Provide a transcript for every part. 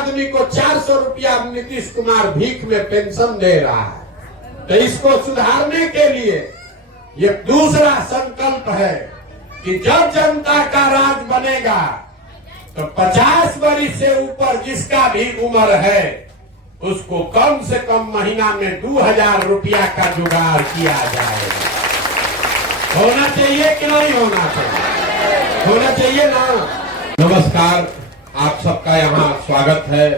आदमी को 400 रुपया नीतीश कुमार भीख में पेंशन दे रहा है। तो इसको सुधारने के लिए ये दूसरा संकल्प है कि जब जनता का राज बनेगा तो 50 वर्ष से ऊपर जिसका भी उम्र है उसको कम से कम महीना में 2000 रुपया का जुगाड़ किया जाएगा। होना चाहिए कि नहीं होना चाहिए? होना चाहिए ना। नमस्कार, आप सबका यहाँ स्वागत है।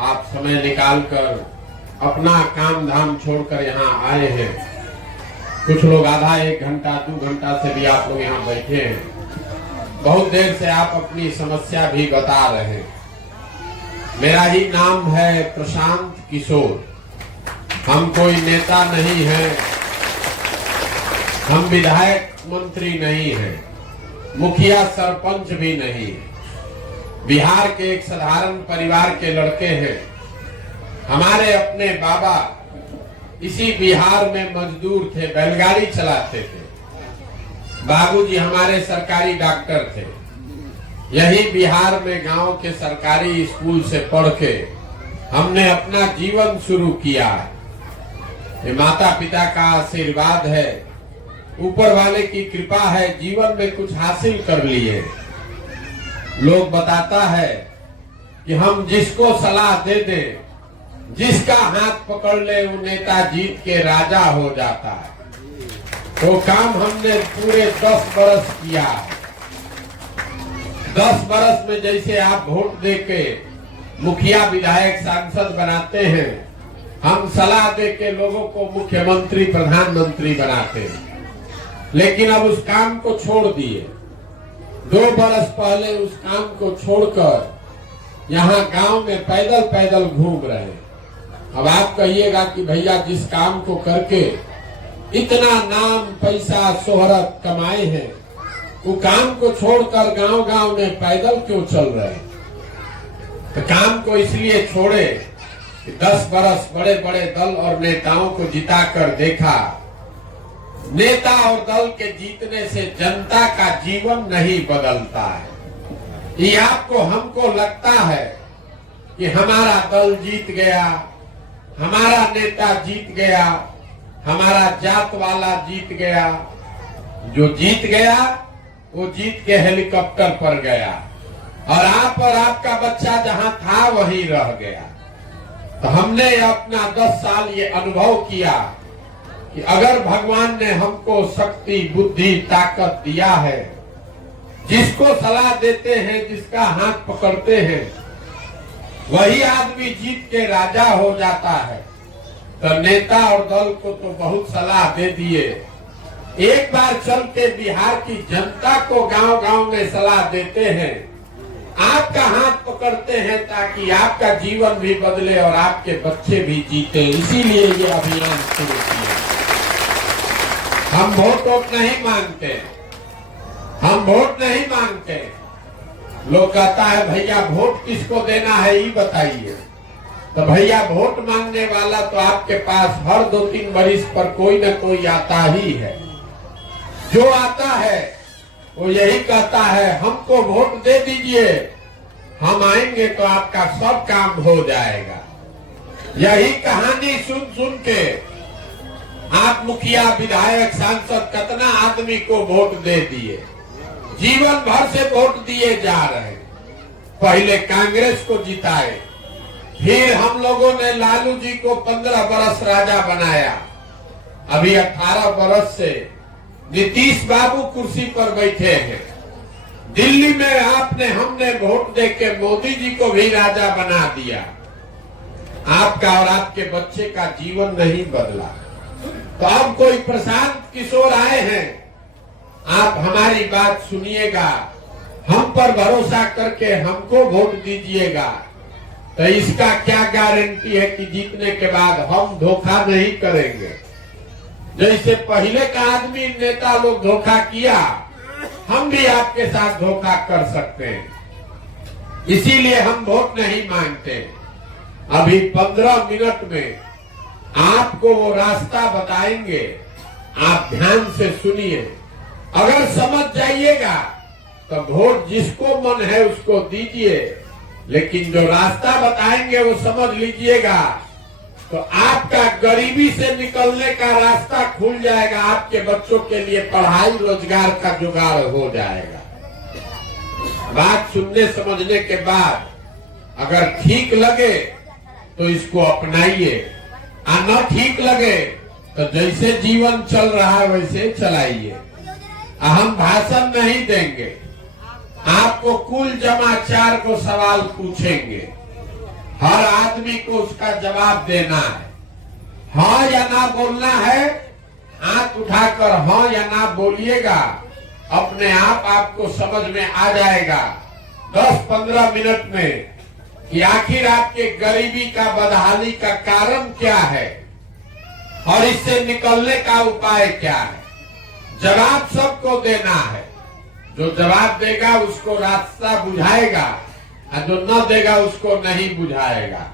आप समय निकालकर अपना काम धाम छोड़कर यहाँ आए हैं। कुछ लोग आधा एक घंटा 2 घंटा से भी आप लोग यहाँ बैठे हैं। बहुत देर से आप अपनी समस्या भी बता रहे हैं। मेरा ही नाम है प्रशांत किशोर। हम कोई नेता नहीं है, हम विधायक मंत्री नहीं है, मुखिया सरपंच भी नहीं है। बिहार के एक साधारण परिवार के लड़के हैं। हमारे अपने बाबा इसी बिहार में मजदूर थे, बैलगाड़ी चलाते थे। बाबूजी हमारे सरकारी डॉक्टर थे। यही बिहार में गांव के सरकारी स्कूल से पढ़ के हमने अपना जीवन शुरू किया। ये माता पिता का आशीर्वाद है, ऊपर वाले की कृपा है, जीवन में कुछ हासिल कर लिए। लोग बताता है कि हम जिसको सलाह दे दें, जिसका हाथ पकड़ ले वो नेता जीत के राजा हो जाता है। वो काम हमने पूरे 10 बरस किया। 10 बरस में जैसे आप वोट दे के मुखिया विधायक सांसद बनाते हैं, हम सलाह दे के लोगों को मुख्यमंत्री प्रधानमंत्री बनाते हैं। लेकिन अब उस काम को छोड़ दिए। 2 बरस पहले उस काम को छोड़कर यहाँ गांव में पैदल पैदल घूम रहे हैं। अब आप कहिएगा कि भैया जिस काम को करके इतना नाम पैसा शोहरत कमाए हैं, वो काम को छोड़कर गांव गांव में पैदल क्यों चल रहे हैं? तो काम को इसलिए छोड़े कि 10 बरस बड़े बड़े दल और नेताओं को जिताकर देखा। नेता और दल के जीतने से जनता का जीवन नहीं बदलता है। ये आपको हमको लगता है कि हमारा दल जीत गया, हमारा नेता जीत गया, हमारा जात वाला जीत गया। जो जीत गया वो जीत के हेलीकॉप्टर पर गया और आप और आपका बच्चा जहां था वहीं रह गया। तो हमने अपना 10 साल ये अनुभव किया कि अगर भगवान ने हमको शक्ति बुद्धि ताकत दिया है, जिसको सलाह देते हैं, जिसका हाथ पकड़ते हैं, वही आदमी जीत के राजा हो जाता है। तो नेता और दल को तो बहुत सलाह दे दिए। एक बार चल के बिहार की जनता को गांव गांव में सलाह देते हैं, आपका हाथ पकड़ते हैं ताकि आपका जीवन भी बदले और आपके बच्चे भी जीते। इसीलिए ये अभियान शुरू किया। हम वोट नहीं मांगते, हम वोट नहीं मांगते। लोग कहता है भैया वोट किसको देना है ये बताइए। तो भैया वोट मांगने वाला तो आपके पास हर 2-3 वर्ष पर कोई न कोई आता ही है। जो आता है वो यही कहता है हमको वोट दे दीजिए, हम आएंगे तो आपका सब काम हो जाएगा। यही कहानी सुन सुन के आप मुखिया विधायक सांसद कितना आदमी को वोट दे दिए, जीवन भर से वोट दिए जा रहे। पहले कांग्रेस को जिताए, फिर हम लोगों ने लालू जी को 15 बरस राजा बनाया। अभी 18 बरस से नीतीश बाबू कुर्सी पर बैठे हैं। दिल्ली में हमने वोट दे के मोदी जी को भी राजा बना दिया। आपका और आपके बच्चे का जीवन नहीं बदला। तो अब कोई प्रशांत किशोर आए हैं, आप हमारी बात सुनिएगा, हम पर भरोसा करके हमको वोट दीजिएगा। तो इसका क्या गारंटी है कि जीतने के बाद हम धोखा नहीं करेंगे? जैसे पहले का आदमी नेता लोग धोखा किया, हम भी आपके साथ धोखा कर सकते हैं। इसीलिए हम वोट नहीं मांगते। अभी 15 मिनट में आपको वो रास्ता बताएंगे, आप ध्यान से सुनिए। अगर समझ जाइएगा तो वोट जिसको मन है उसको दीजिए, लेकिन जो रास्ता बताएंगे वो समझ लीजिएगा, तो आपका गरीबी से निकलने का रास्ता खुल जाएगा, आपके बच्चों के लिए पढ़ाई रोजगार का जुगाड़ हो जाएगा। बात सुनने समझने के बाद अगर ठीक लगे तो इसको अपनाइए, और न ठीक लगे तो जैसे जीवन चल रहा है वैसे चलाइए। हम भाषण नहीं देंगे, आपको कुल जमा 4 को सवाल पूछेंगे, हर आदमी को उसका जवाब देना है। हाँ या ना बोलना है, हाथ उठाकर हाँ या ना बोलिएगा, अपने आप आपको समझ में आ जाएगा 10-15 मिनट में कि आखिर आपके गरीबी का बदहाली का कारण क्या है और इससे निकलने का उपाय क्या है। जवाब सबको देना है, जो जवाब देगा उसको रास्ता बुझाएगा और जो न देगा उसको नहीं बुझाएगा।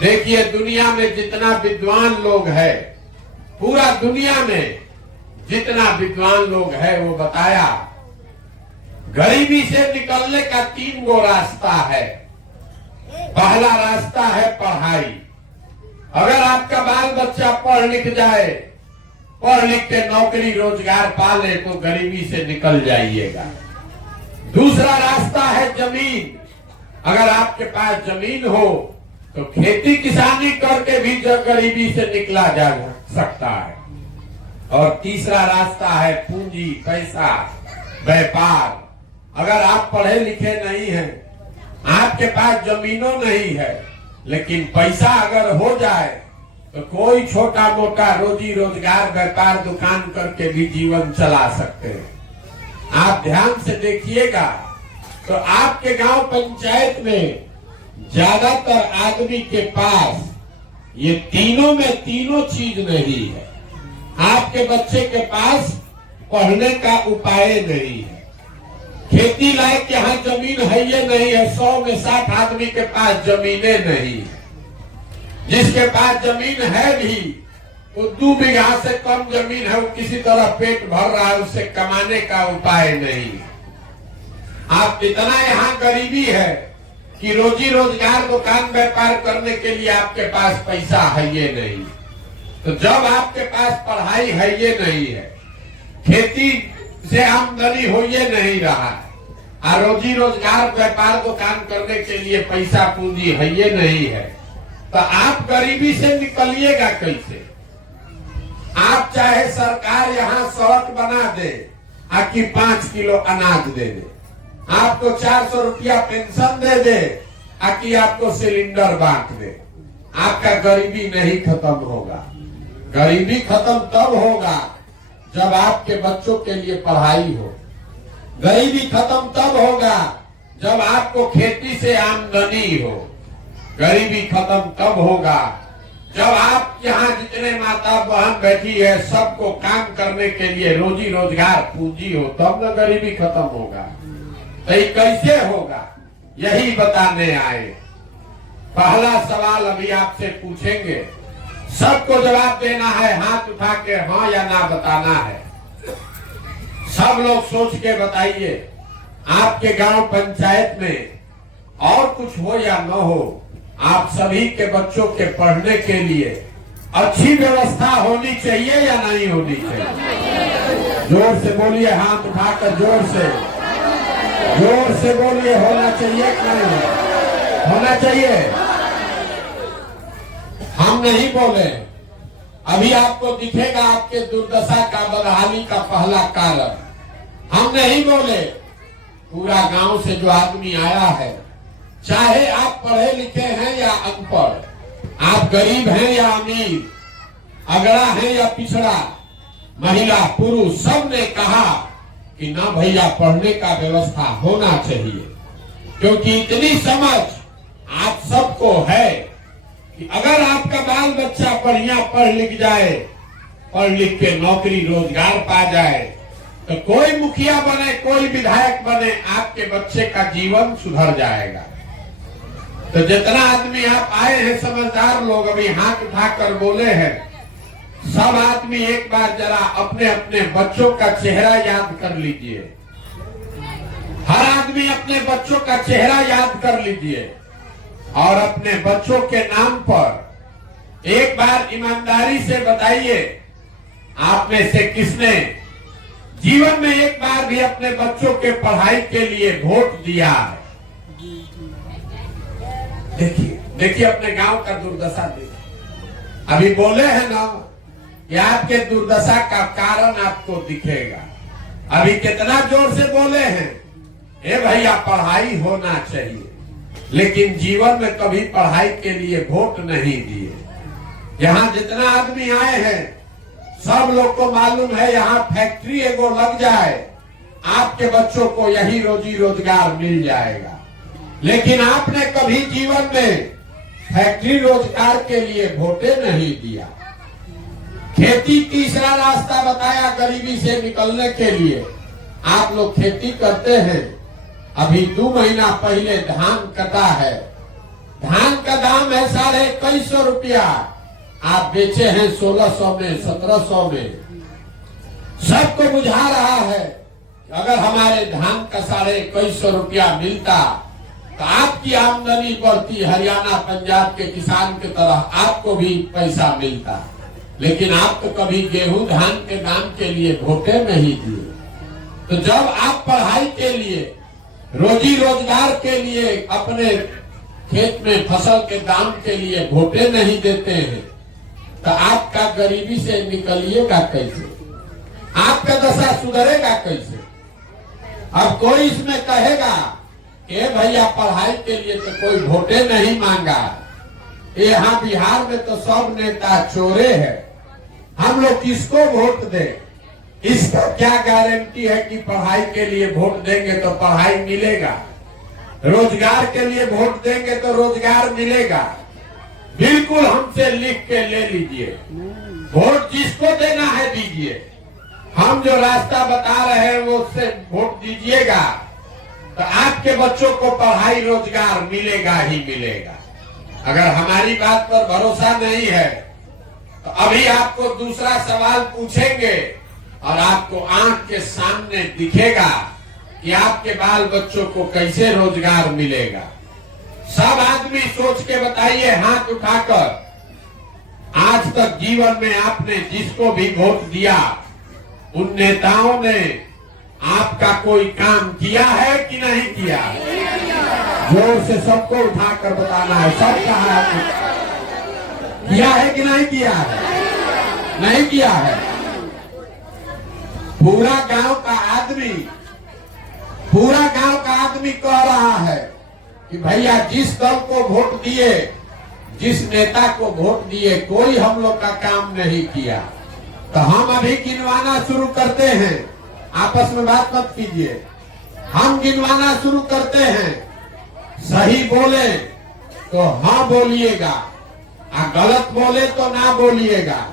देखिए दुनिया में जितना विद्वान लोग है, पूरा दुनिया में जितना विद्वान लोग है वो बताया गरीबी से निकलने का 3 गो रास्ता है। पहला रास्ता है पढ़ाई। अगर आपका बाल बच्चा पढ़ लिख जाए, पढ़ लिख के नौकरी रोजगार पाले तो गरीबी से निकल जाइएगा। दूसरा रास्ता है जमीन। अगर आपके पास जमीन हो तो खेती किसानी करके भी गरीबी से निकला जा सकता है। और तीसरा रास्ता है पूंजी, पैसा, व्यापार। अगर आप पढ़े लिखे नहीं हैं, आपके पास जमीनों नहीं है, लेकिन पैसा अगर हो जाए तो कोई छोटा मोटा रोजी रोजगार व्यापार दुकान करके भी जीवन चला सकते हैं। आप ध्यान से देखिएगा तो आपके गांव पंचायत में ज्यादातर आदमी के पास ये तीनों में तीनों चीज नहीं है। आपके बच्चे के पास पढ़ने का उपाय नहीं है, खेती लायक यहाँ जमीन है ये नहीं है। 100 में 60 आदमी के पास जमीनें नहीं है। जिसके पास जमीन है भी वो 2 बीघा से कम जमीन है, वो किसी तरह पेट भर रहा है, उससे कमाने का उपाय नहीं है। आप इतना यहाँ गरीबी है कि रोजी रोजगार दुकान व्यापार करने के लिए आपके पास पैसा है ये नहीं। तो जब आपके पास पढ़ाई है ये नहीं है, खेती से आमदनी हो ये नहीं रहा है, और रोजी रोजगार व्यापार दुकान करने के लिए पैसा पूंजी है ये नहीं है, तो आप गरीबी से निकलिएगा कैसे। आप चाहे सरकार यहाँ सड़क बना दे आकि 5 किलो अनाज दे दे, आपको 400 रुपया पेंशन दे दे आकि आपको सिलेंडर बांट दे, आपका गरीबी नहीं खत्म होगा। गरीबी खत्म तब होगा जब आपके बच्चों के लिए पढ़ाई हो। गरीबी खत्म तब होगा जब आपको खेती से आमदनी हो। गरीबी खत्म तब होगा जब आप यहाँ जितने माता बहन बैठी है सबको काम करने के लिए रोजी रोजगार पूंजी हो, तब न गरीबी खत्म होगा। तो ये कैसे होगा यही बताने आए। पहला सवाल अभी आपसे पूछेंगे, सबको जवाब देना है, हाथ उठा के हाँ या ना बताना है। सब लोग सोच के बताइए, आपके गांव पंचायत में और कुछ हो या न हो, आप सभी के बच्चों के पढ़ने के लिए अच्छी व्यवस्था होनी चाहिए या नहीं होनी चाहिए? जोर से बोलिए, हाथ उठाकर जोर से बोलिए। होना चाहिए कि नहीं होना चाहिए? हम नहीं बोले, अभी आपको दिखेगा आपके दुर्दशा का बदहाली का पहला कारण। हम नहीं बोले, पूरा गांव से जो आदमी आया है, चाहे आप पढ़े लिखे हैं या अनपढ़, आप गरीब हैं या अमीर, अगड़ा है या पिछड़ा, महिला पुरुष, सब ने कहा कि ना भैया पढ़ने का व्यवस्था होना चाहिए। क्योंकि इतनी समझ आप सबको है कि अगर आपका बाल बच्चा बढ़िया पढ़ लिख जाए, पढ़ लिख के नौकरी रोजगार पा जाए, तो कोई मुखिया बने, कोई विधायक बने, आपके बच्चे का जीवन सुधर जाएगा। तो जितना आदमी आप आए हैं समझदार लोग, अभी हाथ उठाकर बोले हैं, सब आदमी एक बार जरा अपने अपने बच्चों का चेहरा याद कर लीजिए। हर आदमी अपने बच्चों का चेहरा याद कर लीजिए और अपने बच्चों के नाम पर एक बार ईमानदारी से बताइए, आप में से किसने जीवन में एक बार भी अपने बच्चों के पढ़ाई के लिए वोट दिया है? देखिए देखिए अपने गांव का दुर्दशा देखिए। अभी बोले हैं ना कि आपके दुर्दशा का कारण आपको दिखेगा। अभी कितना जोर से बोले हैं, ए भैया पढ़ाई होना चाहिए, लेकिन जीवन में कभी पढ़ाई के लिए वोट नहीं दिए। यहाँ जितना आदमी आए हैं सब लोग को मालूम है, यहाँ फैक्ट्री एगो लग जाए आपके बच्चों को यही रोजी रोजगार मिल जाएगा। लेकिन आपने कभी जीवन में फैक्ट्री रोजगार के लिए वोटे नहीं दिया। खेती तीसरा रास्ता बताया गरीबी से निकलने के लिए। आप लोग खेती करते हैं। अभी 2 महीना पहले धान कटा है, धान का दाम है 2150 रुपया, आप बेचे हैं 1600 में 1700 में। सबको बुझा रहा है अगर हमारे धान का 2150 रुपया मिलता तो आपकी आमदनी बढ़ती, हरियाणा पंजाब के किसान की तरह आपको भी पैसा मिलता। लेकिन आप तो कभी गेहूं धान के दाम के लिए वोटे नहीं दिए। तो जब आप पढ़ाई के लिए, रोजी रोजगार के लिए, अपने खेत में फसल के दाम के लिए वोटे नहीं देते हैं तो आपका गरीबी से निकलिएगा कैसे? आपका दशा सुधरेगा कैसे? अब कोई इसमें कहेगा कि भैया पढ़ाई के लिए तो कोई वोटे नहीं मांगा, यहाँ बिहार में तो सब नेता चोरे हैं, हम लोग किसको वोट दें? इसका क्या गारंटी है कि पढ़ाई के लिए वोट देंगे तो पढ़ाई मिलेगा, रोजगार के लिए वोट देंगे तो रोजगार मिलेगा? बिल्कुल हमसे लिख के ले लीजिए, वोट जिसको देना है दीजिए। हम जो रास्ता बता रहे हैं वो उससे वोट दीजिएगा तो आपके बच्चों को पढ़ाई रोजगार मिलेगा ही मिलेगा। अगर हमारी बात पर भरोसा नहीं है तो अभी आपको दूसरा सवाल पूछेंगे और आपको आंख के सामने दिखेगा कि आपके बाल बच्चों को कैसे रोजगार मिलेगा। सब आदमी सोच के बताइए हाथ उठाकर, आज तक जीवन में आपने जिसको भी वोट दिया उन नेताओं ने आपका कोई काम किया है कि नहीं किया? जोर से सबको उठाकर बताना है, सब कहा आपने किया है कि नहीं किया है? नहीं किया है। पूरा गांव का आदमी कह रहा है कि भैया जिस दल को वोट दिए, जिस नेता को वोट दिए, कोई हम लोग का काम नहीं किया। तो हम अभी गिनवाना शुरू करते हैं, आपस में बात मत कीजिए। हम गिनवाना शुरू करते हैं, सही बोले तो हाँ बोलिएगा, गलत बोले तो ना बोलिएगा।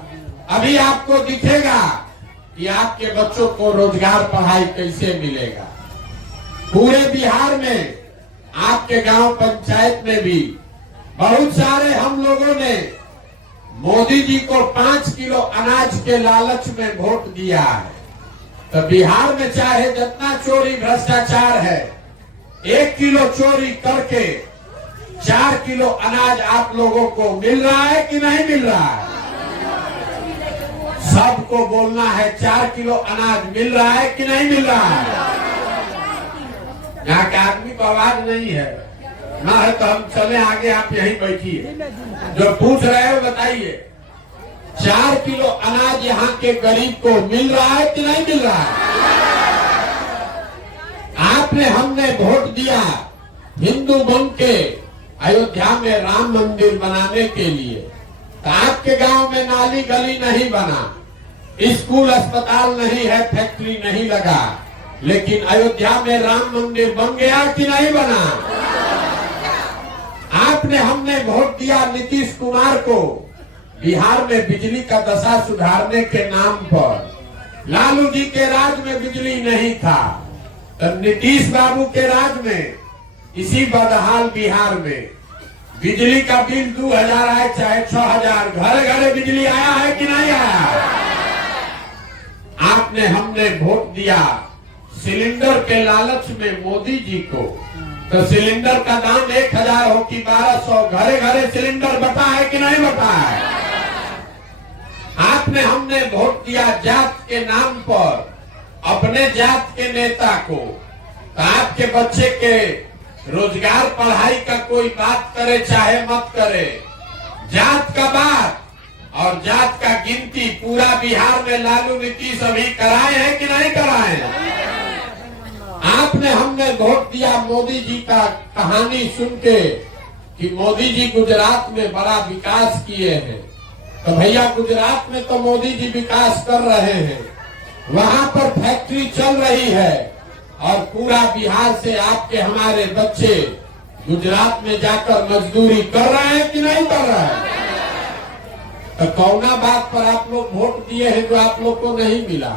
अभी आपको दिखेगा कि आपके बच्चों को रोजगार पढ़ाई कैसे मिलेगा। पूरे बिहार में आपके गांव पंचायत में भी बहुत सारे हम लोगों ने मोदी जी को 5 किलो अनाज के लालच में वोट दिया है। तो बिहार में चाहे जितना चोरी भ्रष्टाचार है, 1 किलो चोरी करके 4 किलो अनाज आप लोगों को मिल रहा है कि नहीं मिल रहा है? सबको बोलना है 4 किलो अनाज मिल रहा है कि नहीं मिल रहा है? यहाँ के आदमी को आवाज नहीं है ना, है तो हम चले आगे, आप यहीं बैठिए। जो पूछ रहे हो बताइए, 4 किलो अनाज यहाँ के गरीब को मिल रहा है कि नहीं मिल रहा है? आपने हमने वोट दिया हिंदू बन के अयोध्या में राम मंदिर बनाने के लिए, तो आपके गांव में नाली गली नहीं बना, स्कूल अस्पताल नहीं है, फैक्ट्री नहीं लगा, लेकिन अयोध्या में राम मंदिर बन गया कि नहीं बना? आपने हमने वोट दिया नीतीश कुमार को बिहार में बिजली का दशा सुधारने के नाम पर। लालू जी के राज में बिजली नहीं था, तो नीतीश बाबू के राज में इसी बदहाल बिहार में बिजली का बिल 2000 आए चाहे 6000, घर घर बिजली आया है कि नहीं आया? आपने हमने वोट दिया सिलेंडर के लालच में मोदी जी को, तो सिलेंडर का दाम 1000 हो कि 1200, घरे घरे सिलेंडर बटा है कि नहीं बटा है? आपने हमने वोट दिया जात के नाम पर, अपने जात के नेता को, तो आपके बच्चे के रोजगार पढ़ाई का कोई बात करे चाहे मत करे, जात का बात और जात का गिनती पूरा बिहार में लालू नीतीश अभी कराए हैं कि नहीं कराए हैं? आपने हमने वोट दिया मोदी जी का कहानी सुन के कि मोदी जी गुजरात में बड़ा विकास किए हैं, तो भैया गुजरात में तो मोदी जी विकास कर रहे हैं, वहां पर फैक्ट्री चल रही है और पूरा बिहार से आपके हमारे बच्चे गुजरात में जाकर मजदूरी कर रहे हैं कि नहीं कर रहे हैं? तो कौना बात पर आप लोग वोट दिए हैं जो आप लोग को नहीं मिला?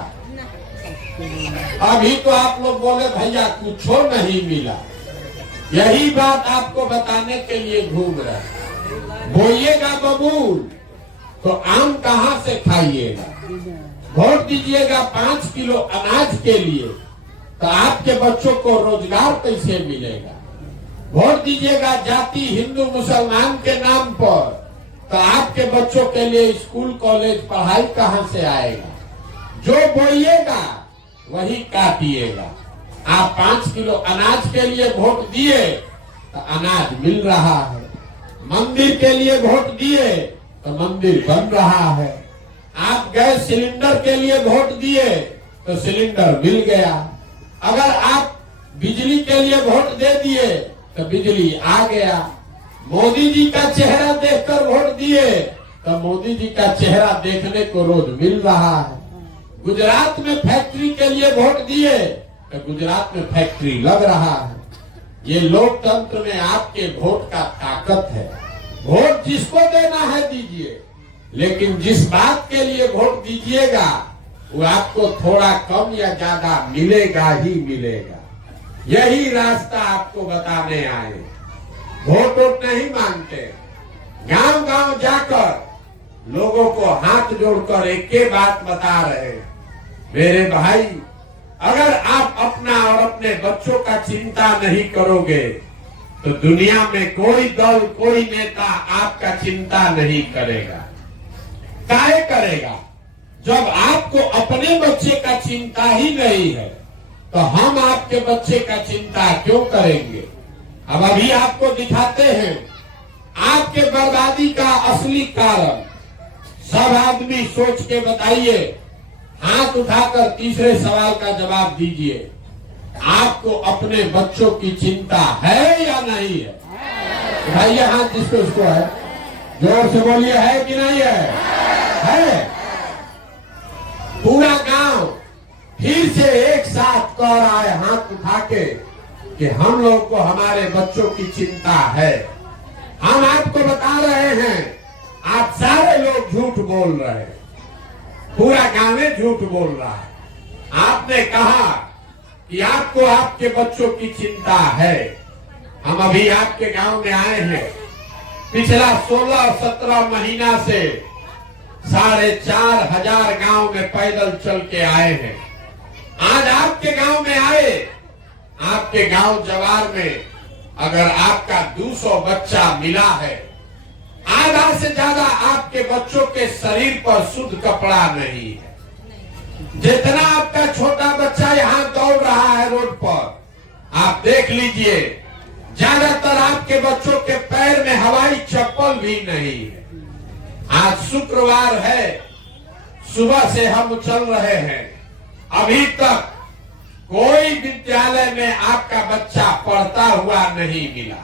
अभी तो आप लोग बोले भैया कुछ नहीं मिला। यही बात आपको बताने के लिए घूम रहे हैं। बोइएगा बबूल तो आम कहाँ से खाइएगा? वोट दीजिएगा 5 किलो अनाज के लिए, तो आपके बच्चों को रोजगार कैसे मिलेगा? वोट दीजिएगा जाति हिंदू मुसलमान के नाम पर, तो आपके बच्चों के लिए स्कूल कॉलेज पढ़ाई कहाँ से आएगा? जो बोइएगा वही काटिएगा। आप 5 किलो अनाज के लिए वोट दिए तो अनाज मिल रहा है, मंदिर के लिए वोट दिए तो मंदिर बन रहा है, आप गैस सिलेंडर के लिए वोट दिए तो सिलेंडर मिल गया, अगर आप बिजली के लिए वोट दे दिए तो बिजली आ गया, मोदी जी का चेहरा देखकर वोट दिए तो मोदी जी का चेहरा देखने को रोज मिल रहा है, गुजरात में फैक्ट्री के लिए वोट दिए तो गुजरात में फैक्ट्री लग रहा है। ये लोकतंत्र में आपके वोट का ताकत है। वोट जिसको देना है दीजिए, लेकिन जिस बात के लिए वोट दीजिएगा वो आपको थोड़ा कम या ज्यादा मिलेगा ही मिलेगा। यही रास्ता आपको बताने आए। वोट वोट नहीं मांगते, गांव गांव जाकर लोगों को हाथ जोड़कर एक ही बात बता रहे हैं, मेरे भाई अगर आप अपना और अपने बच्चों का चिंता नहीं करोगे तो दुनिया में कोई दल कोई नेता आपका चिंता नहीं करेगा। काहे करेगा? जब आपको अपने बच्चे का चिंता ही नहीं है तो हम आपके बच्चे का चिंता क्यों करेंगे? अब अभी आपको दिखाते हैं आपके बर्बादी का असली कारण। सब आदमी सोच के बताइए, हाथ उठाकर तीसरे सवाल का जवाब दीजिए, आपको अपने बच्चों की चिंता है या नहीं है? उठाइए हाथ जिसको उसको है, जोर से बोलिए है कि नहीं है? है। पूरा गांव फिर से एक साथ कह रहा है हाथ उठा के कि हम लोग को हमारे बच्चों की चिंता है। हम आपको बता रहे हैं, आप सारे लोग झूठ बोल रहे हैं, पूरा गांव झूठ बोल रहा है। आपने कहा कि आपको आपके बच्चों की चिंता है। हम अभी आपके गांव में आए हैं, पिछला 16-17 महीना से 4500 गांव में पैदल चल के आए हैं। आज आपके गांव में आए, आपके गांव जवार में अगर आपका 200 बच्चा मिला है, आधा से ज्यादा आपके बच्चों के शरीर पर शुद्ध कपड़ा नहीं है। जितना आपका छोटा बच्चा यहाँ दौड़ रहा है रोड पर, आप देख लीजिए, ज्यादातर आपके बच्चों के पैर में हवाई चप्पल भी नहीं है। आज शुक्रवार है, सुबह से हम चल रहे हैं, अभी तक कोई विद्यालय में आपका बच्चा पढ़ता हुआ नहीं मिला।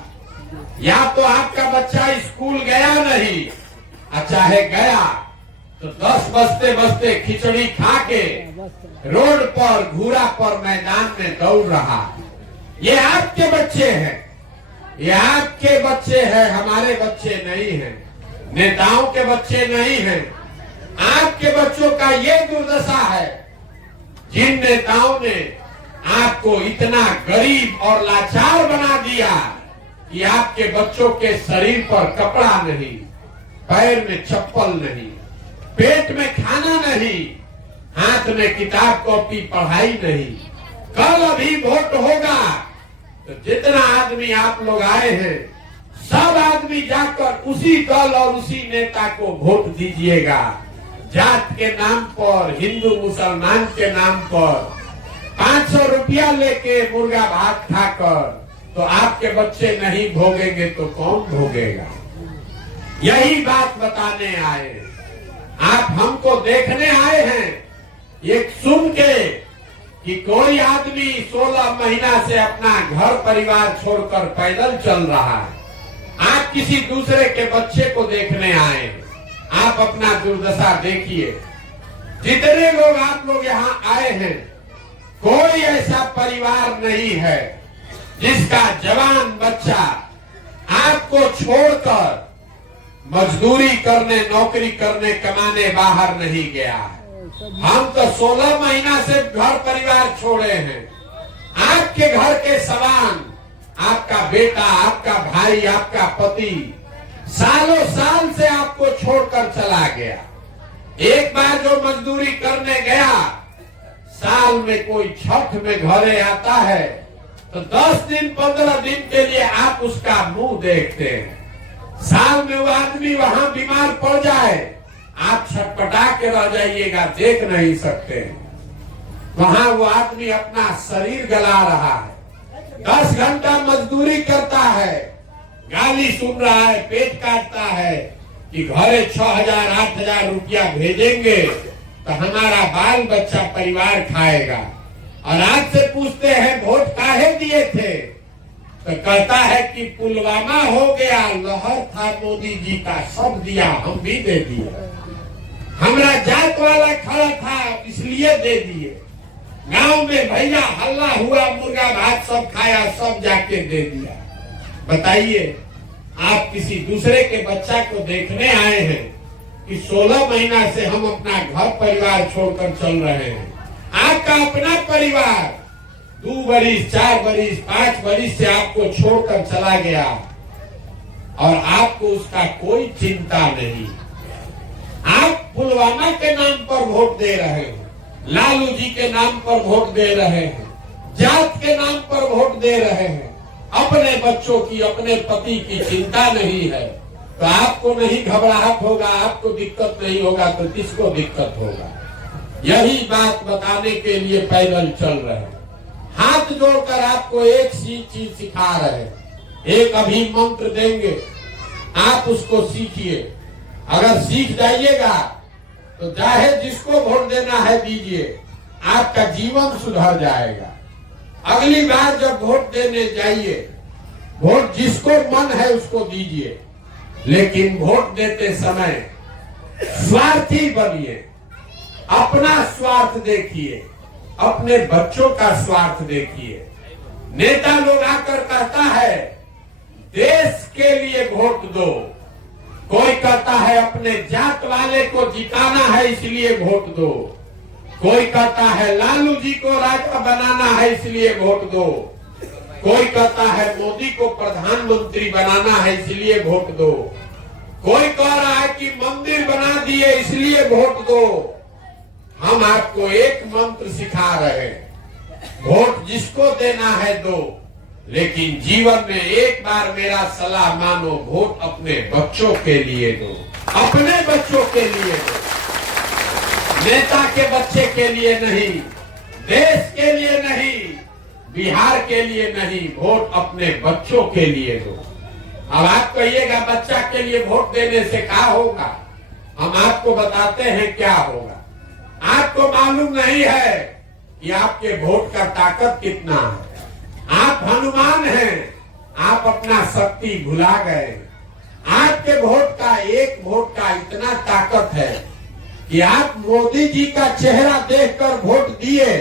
या तो आपका बच्चा स्कूल गया नहीं, चाहे गया तो 10 बजते बजते खिचड़ी खा के रोड पर घूरा पर मैदान में दौड़ रहा। ये आपके बच्चे हैं, ये आपके बच्चे हैं, हमारे बच्चे नहीं हैं, नेताओं के बच्चे नहीं हैं। आपके बच्चों का ये दुर्दशा है, जिन नेताओं ने आपको इतना गरीब और लाचार बना दिया कि आपके बच्चों के शरीर पर कपड़ा नहीं, पैर में चप्पल नहीं, पेट में खाना नहीं, हाथ में किताब कॉपी पढ़ाई नहीं, कल अभी वोट होगा तो जितना आदमी आप लोग आए हैं सब आदमी जाकर उसी दल और उसी नेता को वोट दीजिएगा। जात के नाम पर, हिंदू मुसलमान के नाम पर 500 रुपया लेके मुर्गा भात खाकर तो आपके बच्चे नहीं भोगेंगे तो कौन भोगेगा? यही बात बताने आए। आप हमको देखने आए हैं, ये सुन के कि कोई आदमी 16 महीना से अपना घर परिवार छोड़कर पैदल चल रहा है। आप किसी दूसरे के बच्चे को देखने आए। आप अपना दुर्दशा देखिए। जितने लोग आप लोग यहाँ आए हैं, कोई ऐसा परिवार नहीं है जिसका जवान बच्चा आपको छोड़कर मजदूरी करने, नौकरी करने, कमाने बाहर नहीं गया है। हम तो 16 महीना से घर परिवार छोड़े हैं। आपके घर के समान आपका बेटा, आपका भाई, आपका पति सालों साल से आपको छोड़कर चला गया। एक बार जो मजदूरी करने गया, साल में कोई छठ में घरे आता है तो 10 दिन 15 दिन के लिए आप उसका मुंह देखते हैं। साल में वो आदमी वहां बीमार पड़ जाए, आप छटपटा के रह जाइएगा, देख नहीं सकते। वहां वो आदमी अपना शरीर गला रहा है, 10 घंटा मजदूरी करता है, गाली सुन रहा है, पेट काटता है कि घरे 6,000 8,000 रुपया भेजेंगे तो हमारा बाल बच्चा परिवार खाएगा। और आज से पूछते हैं वोट काहे दिए थे, तो कहता है कि पुलवामा हो गया, लहर था मोदी जी का, सब दिया, हम भी दे दिए। हमारा जात वाला खड़ा था इसलिए दे दिए। गांव में भैया हल्ला हुआ, मुर्गा भात सब खाया, सब जाके दे दिया। बताइए, आप किसी दूसरे के बच्चा को देखने आए हैं कि 16 महीना से हम अपना घर परिवार छोड़कर चल रहे हैं। आपका अपना परिवार 2 बरिस, 4 बरिस, 5 बरिस से आपको छोड़कर चला गया और आपको उसका कोई चिंता नहीं। आप पुलवामा के नाम पर वोट दे रहे हैं, लालू जी के नाम पर वोट दे रहे हैं, जात के नाम पर वोट दे रहे हैं। अपने बच्चों की, अपने पति की चिंता नहीं है तो आपको नहीं घबराहट होगा, आपको दिक्कत नहीं होगा तो किसको दिक्कत होगा? यही बात बताने के लिए पैदल चल रहे हैं। हाथ जोड़कर आपको एक चीज सिखा रहे हैं। एक अभी मंत्र देंगे, आप उसको सीखिए। अगर सीख जाइएगा तो चाहे जिसको वोट देना है दीजिए, आपका जीवन सुधर जाएगा। अगली बार जब वोट देने जाइए, वोट जिसको मन है उसको दीजिए, लेकिन वोट देते समय स्वार्थी बनिए। अपना स्वार्थ देखिए, अपने बच्चों का स्वार्थ देखिए। नेता लोग आकर कहता है देश के लिए वोट दो, कोई कहता है अपने जात वाले को जिताना है इसलिए वोट दो, कोई कहता है लालू जी को राजा बनाना है इसलिए वोट दो, कोई कहता है मोदी को प्रधानमंत्री बनाना है इसलिए वोट दो, कोई कह रहा है कि मंदिर बना दिए इसलिए वोट दो। हम आपको एक मंत्र सिखा रहे हैं, वोट जिसको देना है दो, लेकिन जीवन में एक बार मेरा सलाह मानो, वोट अपने बच्चों के लिए दो, अपने बच्चों के लिए दो, नेता के बच्चे के लिए नहीं, देश के लिए नहीं, बिहार के लिए नहीं, वोट अपने बच्चों के लिए दो। अब आप कहिएगा बच्चा के लिए वोट देने से क्या होगा? हम आपको बताते हैं क्या होगा। आपको मालूम नहीं है कि आपके वोट का ताकत कितना है। आप हनुमान हैं, आप अपना शक्ति भुला गए। आपके वोट का, एक वोट का इतना ताकत है कि आप मोदी जी का चेहरा देखकर वोट दिए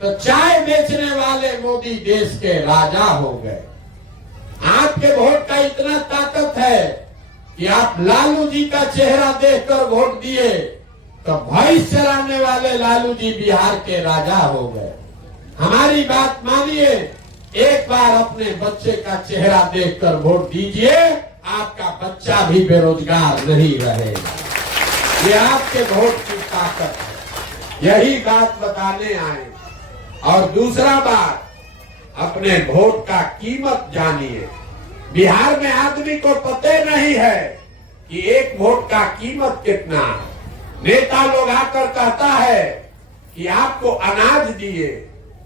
तो चाय बेचने वाले मोदी देश के राजा हो गए। आपके वोट का इतना ताकत है कि आप लालू जी का चेहरा देखकर वोट दिए तो भैंस चलाने वाले लालू जी बिहार के राजा हो गए। हमारी बात मानिए, एक बार अपने बच्चे का चेहरा देखकर वोट दीजिए, आपका बच्चा भी बेरोजगार नहीं रहेगा। ये आपके वोट की ताकत है। यही बात बताने आए। और दूसरा बात, अपने वोट का कीमत जानिए। बिहार में आदमी को पता नहीं है कि एक वोट का कीमत कितना है। नेता लोग आकर कहता है कि आपको अनाज दिए,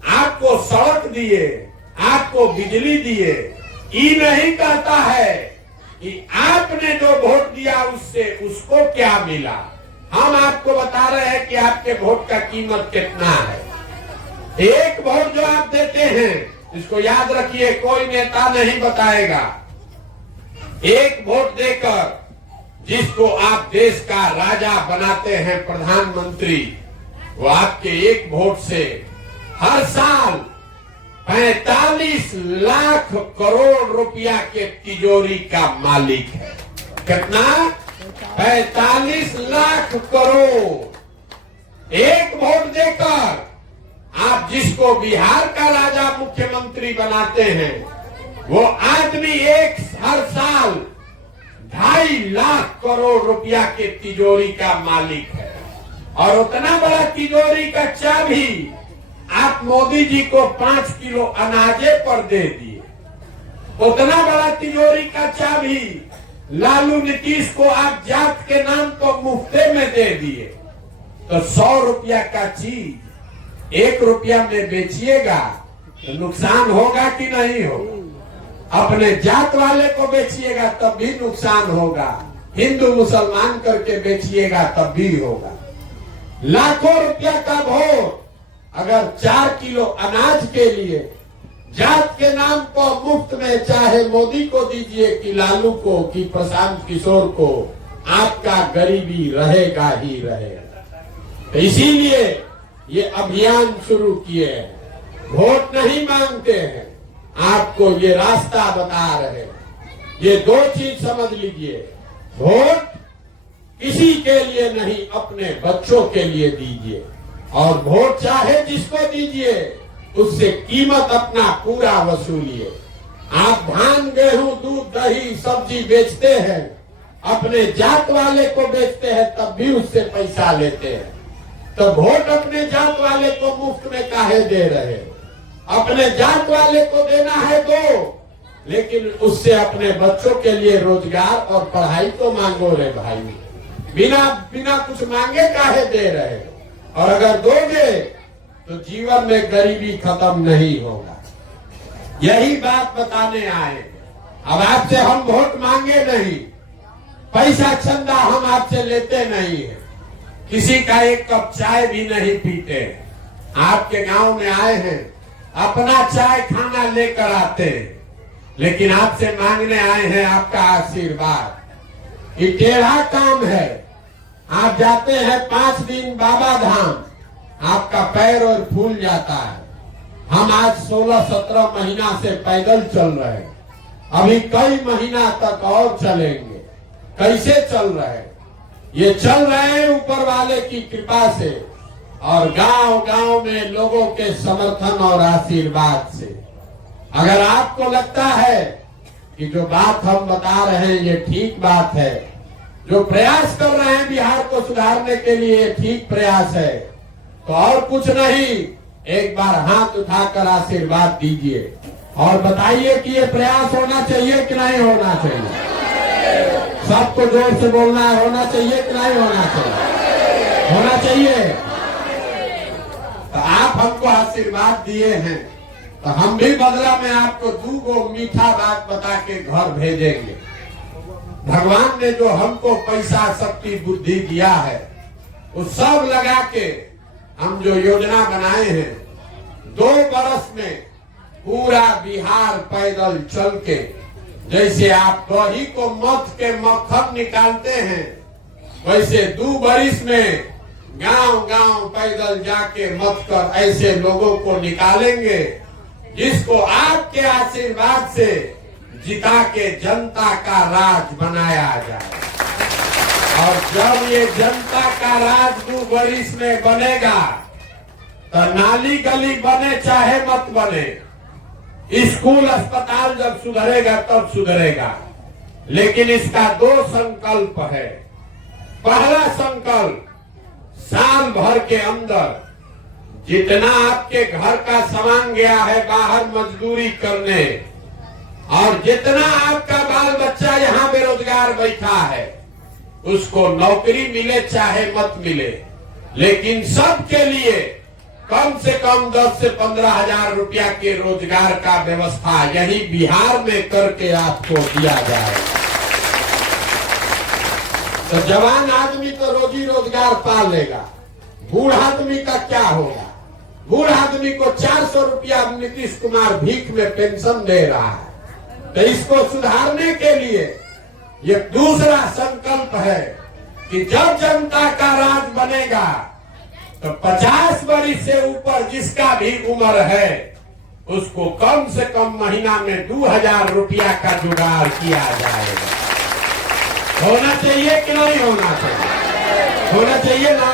आपको सड़क दिए, आपको बिजली दिए। ये नहीं कहता है कि आपने जो वोट दिया उससे उसको क्या मिला। हम आपको बता रहे हैं कि आपके वोट का कीमत कितना है। एक वोट जो आप देते हैं, इसको याद रखिए, कोई नेता नहीं बताएगा। एक वोट देकर जिसको आप देश का राजा बनाते हैं, प्रधानमंत्री, वो आपके एक वोट से हर साल 45 लाख करोड़ रुपया के तिजोरी का मालिक है। कितना? 45 लाख करोड़। एक वोट देकर आप जिसको बिहार का राजा मुख्यमंत्री बनाते हैं, वो आदमी हर साल 2.5 लाख करोड़ रुपया के तिजोरी का मालिक है। और उतना बड़ा तिजोरी का चाबी आप मोदी जी को 5 किलो अनाजे पर दे दिए। उतना बड़ा तिजोरी का चाबी लालू नीतीश को आप जात के नाम पर मुफ्ते में दे दिए। तो 100 रुपया का चीज 1 रुपया में बेचिएगा तो नुकसान होगा कि नहीं होगा? अपने जात वाले को बेचिएगा तब भी नुकसान होगा, हिंदू मुसलमान करके बेचिएगा तब भी होगा। लाखों रुपया का वोट अगर 4 किलो अनाज के लिए जात के नाम पर मुफ्त में, चाहे मोदी को दीजिए कि लालू को कि प्रशांत किशोर को, आपका गरीबी रहेगा ही रहेगा। तो इसीलिए ये अभियान शुरू किए हैं। वोट नहीं मांगते हैं, आपको ये रास्ता बता रहे हैं। ये 2 चीज समझ लीजिए, वोट किसी के लिए नहीं, अपने बच्चों के लिए दीजिए। और वोट चाहे जिसको दीजिए, उससे कीमत अपना पूरा वसूलिए। आप धान, गेहूं, दूध, दही, सब्जी बेचते हैं, अपने जात वाले को बेचते हैं, तब भी उससे पैसा लेते हैं। तो वोट अपने जात वाले को मुफ्त में काहे दे रहे हो? अपने जात वाले को देना है दो, लेकिन उससे अपने बच्चों के लिए रोजगार और पढ़ाई तो मांगो रे भाई। बिना कुछ मांगे काहे दे रहे हो? और अगर दोगे तो जीवन में गरीबी खत्म नहीं होगा। यही बात बताने आए। अब आपसे हम वोट मांगे नहीं, पैसा चंदा हम आपसे लेते नहीं है, किसी का एक कप चाय भी नहीं पीते। आपके गांव में आए हैं, अपना चाय खाना लेकर आते हैं, लेकिन आपसे मांगने आए हैं आपका आशीर्वाद। ये टेढ़ा काम है। आप जाते हैं 5 दिन बाबा धाम, आपका पैर और फूल जाता है। हम आज 16-17 महीना से पैदल चल रहे हैं, अभी कई महीना तक और चलेंगे। कैसे चल रहे हैं? ये चल रहे हैं ऊपर वाले की कृपा से और गांव-गांव में लोगों के समर्थन और आशीर्वाद से। अगर आपको लगता है कि जो बात हम बता रहे हैं ये ठीक बात है, जो प्रयास कर रहे हैं बिहार को सुधारने के लिए ये ठीक प्रयास है, तो और कुछ नहीं, एक बार हाथ उठाकर आशीर्वाद दीजिए और बताइए कि ये प्रयास होना चाहिए कि नहीं होना चाहिए। सबको जोर से बोलना है, होना चाहिए कि नहीं होना चाहिए? होना चाहिए। तो आप हमको आशीर्वाद दिए हैं, तो हम भी बदला में आपको 2 मीठा बात बता के घर भेजेंगे। भगवान ने जो हमको पैसा, शक्ति, बुद्धि दिया है, वो सब लगा के हम जो योजना बनाए हैं, 2 बरस में पूरा बिहार पैदल चल के, जैसे आप दही को मथ के मक्खन निकालते हैं, वैसे 2 बरिस में गांव-गांव पैदल जाके मथ कर ऐसे लोगों को निकालेंगे जिसको आपके आशीर्वाद से जिता के जनता का राज बनाया जाए। और जब ये जनता का राज 2 बरिस में बनेगा, तो नाली गली बने चाहे मत बने, स्कूल अस्पताल जब सुधरेगा तब सुधरेगा। लेकिन इसका 2 संकल्प है। पहला संकल्प, साल भर के अंदर जितना आपके घर का सामान गया है बाहर मजदूरी करने, और जितना आपका बाल बच्चा यहाँ बेरोजगार बैठा है, उसको नौकरी मिले चाहे मत मिले, लेकिन सबके लिए कम से कम 10 से 15 हजार रुपया के रोजगार का व्यवस्था यही बिहार में करके आपको दिया जाए। तो जवान आदमी तो रोजी रोजगार पा लेगा, बूढ़ आदमी का क्या होगा? बूढ़ आदमी को 400 रुपया नीतीश कुमार भीख में पेंशन दे रहा है। तो इसको सुधारने के लिए ये दूसरा संकल्प है कि जब जनता का राज बनेगा तो 50 वर्ष से ऊपर जिसका भी उम्र है उसको कम से कम महीना में 2000 रुपया का जुगाड़ किया जाएगा। होना चाहिए कि नहीं होना चाहिए? होना चाहिए ना?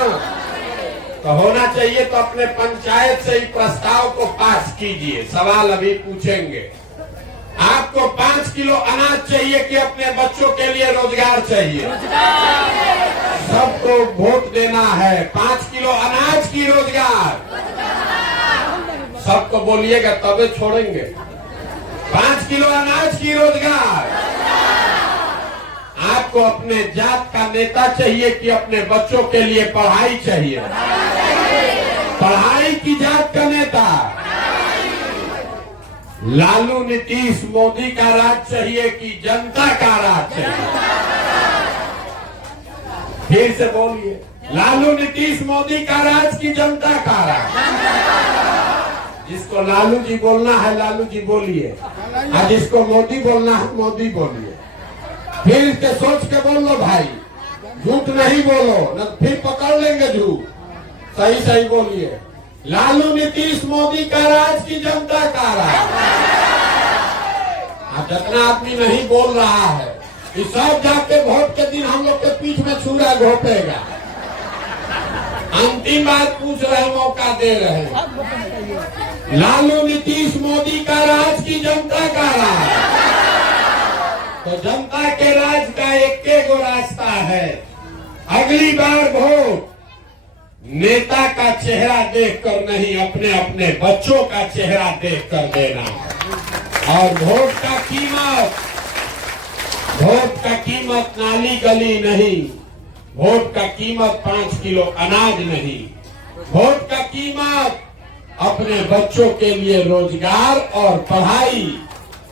तो होना चाहिए तो अपने पंचायत से ही प्रस्ताव को पास कीजिए। सवाल अभी पूछेंगे। आपको 5 किलो अनाज चाहिए कि अपने बच्चों के लिए रोजगार चाहिए? सबको वोट देना है। 5 किलो अनाज की रोजगार सबको बोलिएगा तबे छोड़ेंगे। 5 किलो अनाज की रोजगार। आपको अपने जात का नेता चाहिए कि अपने बच्चों के लिए पढ़ाई चाहिए? पढ़ाई की जात का नेता। लालू नीतीश मोदी का राज चाहिए कि जनता का राज चाहिए? फिर से बोलिए, लालू नीतीश मोदी का राज की जनता का राज? जिसको लालू जी बोलना है लालू जी बोलिए, और जिसको मोदी बोलना है मोदी बोलिए। फिर इसके सोच के बोल लो भाई, झूठ नहीं बोलो, न फिर पकड़ लेंगे झूठ। सही सही बोलिए, लालू नीतीश मोदी का राज की जनता का राज? जितना आदमी नहीं बोल रहा है ये सब जाके वोट के दिन हम लोग के पीठ में छुरा घोपेगा। अंतिम बार पूछ रहे, मौका दे रहे हैं। लालू नीतीश मोदी का राज की जनता का राज? तो जनता के राज का एक गो रास्ता है, अगली बार वोट नेता का चेहरा देखकर नहीं, अपने अपने बच्चों का चेहरा देखकर देना। और वोट का कीमत नाली गली नहीं, वोट का कीमत 5 किलो अनाज नहीं, वोट का कीमत अपने बच्चों के लिए रोजगार और पढ़ाई,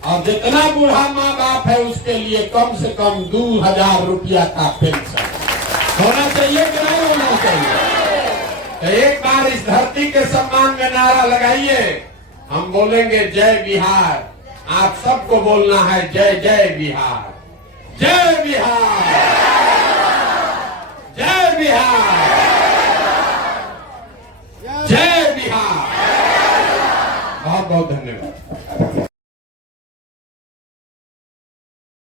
और जितना बूढ़ा माँ बाप है उसके लिए कम से कम 2000 रुपया का पेंशन होना चाहिए कि नहीं होना चाहिए? तो एक बार इस धरती के सम्मान में नारा लगाइए। हम बोलेंगे जय बिहार, आप सबको बोलना है जय जय बिहार, जय बिहार, जय बिहार, जय बिहार। बहुत बहुत धन्यवाद।